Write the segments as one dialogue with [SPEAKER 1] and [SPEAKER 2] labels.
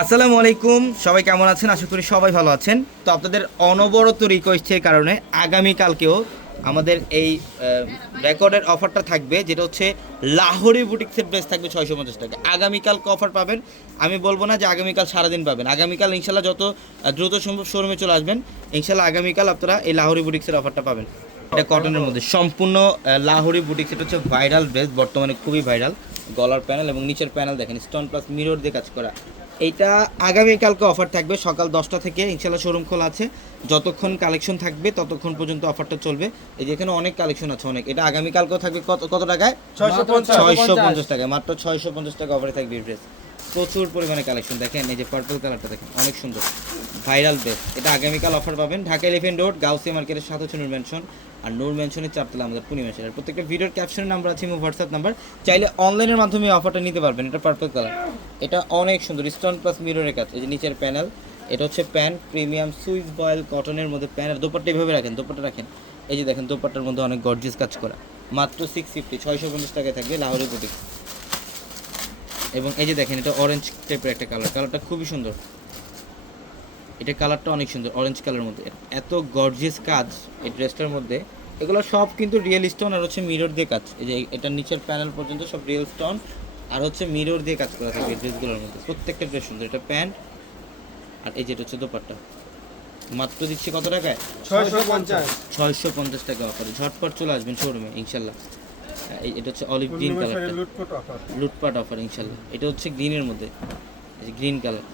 [SPEAKER 1] আসসালামু আলাইকুম। সবাই কেমন আছেন? আশা করি সবাই ভালো আছেন। তো আপনাদের অনবরত রিকোয়েস্টের কারণে আগামীকালকেও আমাদের এই রেকর্ডের অফারটা থাকবে, যেটা হচ্ছে লাহোরি বুটিক্সের ড্রেস থাকবে ছয়শো পঞ্চাশ টাকা। আগামীকালকে অফার পাবেন। আমি বলব না যে আগামীকাল সারাদিন পাবেন। আগামীকাল ইনশাল্লাহ যত দ্রুত সম্ভব শোরুমে চলে আসবেন। ইনশাল্লাহ আগামীকাল আপনারা এই লাহোরি বুটিক্সের অফারটা পাবেন। এটা কটনের মধ্যে। সম্পূর্ণ লাহোরি বুটিক্স এটা হচ্ছে ভাইরাল ড্রেস বর্তমানে খুবই ভাইরাল গলার প্যানেল এবং নিচের প্যানেল দেখেন স্টোন প্লাস মিরর দিয়ে কাজ করা। এইটা আগামীকালকে অফার থাকবে সকাল দশটা থেকে ইনশাল্লাহ শোরুম খোলা আছে। যতক্ষণ কালেকশন থাকবে ততক্ষণ পর্যন্ত অফারটা চলবে। এই যে এখানে অনেক কালেকশন আছে অনেক। এটা আগামীকালকেও থাকবে কত কত টাকায়? ছয়শো পঞ্চাশ। টাকায় মাত্র ছয়শো পঞ্চাশ টাকা অফারে থাকবে ড্রেস প্রচুর পরিমাণে কালেকশন দেখেন, এই যে পার্পল কালারটা দেখেন, অনেক সুন্দর। ভাইরাল ড্রেস এটা আগামীকাল অফার পাবেন ঢাকা এলিফেন্ট রোড গাউসিয়া মার্কেটের সাথে হচ্ছে নূর ম্যানশন আর নূর ম্যানশনের চারতলা আমাদের পূর্ণিমা সেটার প্রত্যেকটা ভিডিওর ক্যাপশনের নাম্বার আছে এবং হোয়াটসঅ্যাপ নাম্বার চাইলে অনলাইনের মাধ্যমে অফারটা নিতে পারবেন, এটা পার্পল কালার এটা অনেক সুন্দর স্টোন প্লাস মিররের কাজ। এই যে নিচের প্যানেল এটা হচ্ছে প্যান প্রিমিয়াম সুইস বয়েল কটনের মধ্যে প্যান আর দোপাট্টা এইভাবে রাখেন, দোপাট্টা রাখেন। এই যে দেখেন, দোপাট্টার মধ্যে অনেক গর্জিয়াস কাজ করা। মাত্র সিক্স ফিফটি ছয়শো পঞ্চাশ টাকায় থাকবে লাহোরি বুটিক এবং এই যে দেখেন এটা অরেঞ্জ টাইপের একটা কালার কালারটা খুবই সুন্দর। এটা কালারটা অনেক সুন্দর অরেঞ্জ কালারের মধ্যে। এত গর্জিয়াস কাজ এই ড্রেসটার মধ্যে। এগুলো সব কিন্তু রিয়েল স্টোন আর হচ্ছে মিরর দিয়ে কাজ। এই যে এটার নিচের প্যানেল পর্যন্ত সব রিয়েল স্টোন আর হচ্ছে মিরর দিয়ে কাজ করা থাকে ড্রেসগুলোর মধ্যে। প্রত্যেকটা ড্রেস সুন্দর। এটা প্যান্ট আর এই যেটা হচ্ছে দোপাট্টা। মাত্র দিচ্ছি কত টাকায়?
[SPEAKER 2] ছয়শো পঞ্চাশ।
[SPEAKER 1] ছয়শো পঞ্চাশ টাকা অফারে ঝটপট চলে আসবেন শোরুমে ইনশাল্লাহ। এটা হচ্ছে অলিভ গ্রিন কালারটা লুটপাট অফার ইনশাল্লাহ। এটা হচ্ছে গ্রিনের মধ্যে। গ্রিন কালার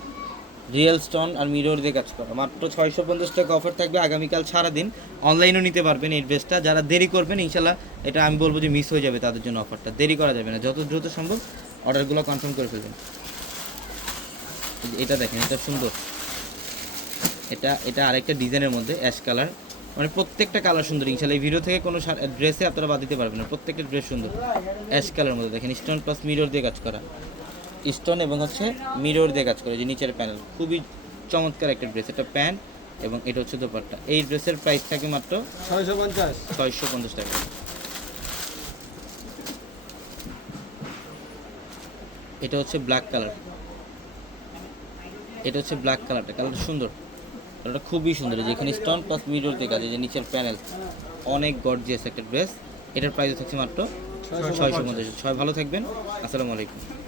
[SPEAKER 1] রিয়েল স্টোন আর মিরর দিয়ে কাজ করা। মাত্র ছয়শো পঞ্চাশ টাকা অফার থাকবে আগামীকাল সারাদিন। অনলাইনেও নিতে পারবেন এই ড্রেসটা যারা দেরি করবেন ইনশাল্লাহ এটা আমি বলব যে মিস হয়ে যাবে তাদের জন্য অফারটা দেরি করা যাবে না। যত দ্রুত সম্ভব অর্ডারগুলো কনফার্ম করে ফেলবেন। এটা দেখেন এটা সুন্দর। এটা এটা আরেকটা ডিজাইনের মধ্যে অ্যাশ কালার মানে প্রত্যেকটা কালার সুন্দর ইনশাল্লাহ এই ভিডিও থেকে কোনো ড্রেসে আপনারা বাদ দিতে পারবেন না। প্রত্যেকটা ড্রেস সুন্দর। অ্যাশ কালার মধ্যে দেখেন স্টোন প্লাস মিরর দিয়ে কাজ করা। স্টোন এবং হচ্ছে মিরর দিয়ে কাজ করা যে নিচের প্যানেল খুবই চমৎকার একটা ড্রেস এটা প্যান্ট এবং এটা হচ্ছে দোপাট্টা। এই ড্রেসের প্রাইস থাকে মাত্র
[SPEAKER 2] ছয়শো পঞ্চাশ।
[SPEAKER 1] ছয়শো পঞ্চাশ টাকা। এটা হচ্ছে ব্ল্যাক কালার এটা হচ্ছে ব্ল্যাক কালারটা কালারটা সুন্দর। এটা খুবই সুন্দর। যেখানে স্টোন প্লাস মিরর দিয়ে কাজ এই যে নিচের প্যানেল অনেক গর্জিয়াস একটা ড্রেস এটার প্রাইস থাকছে মাত্র ছয়শো পঞ্চাশ। ছয় ভালো থাকবেন। আসসালামু আলাইকুম।